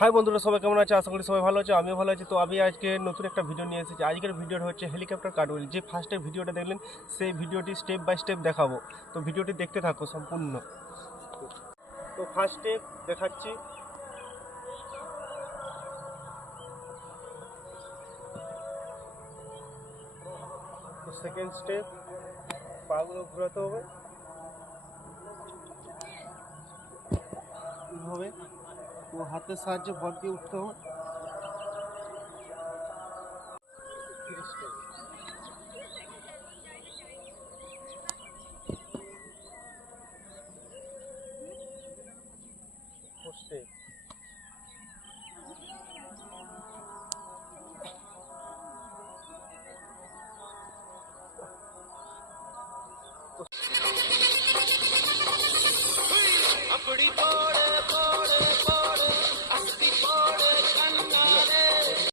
High বন্ধুরা, সবাই কেমন আছে? আশা করি সবাই ভালো আছে, আমিও ভালো আছি। তো আমি আজকে নতুন একটা ভিডিও নিয়ে এসেছি। আজকের ভিডিওটা হচ্ছে হেলিকপ্টার কাটউইল। যে ফার্স্টে ভিডিওটা দেখলেন সেই ভিডিওটি স্টেপ বাই স্টেপ দেখাবো। তো ভিডিওটি দেখতে থাকো সম্পূর্ণ। তো ফার্স্ট স্টেপ দেখাচ্ছি। তো সেকেন্ড স্টেপ, পাগুলো ঘোরাতে হবে এইভাবে। তো হাতের সাহায্যে ভর দিয়ে উঠতে হবে। Three step, four step,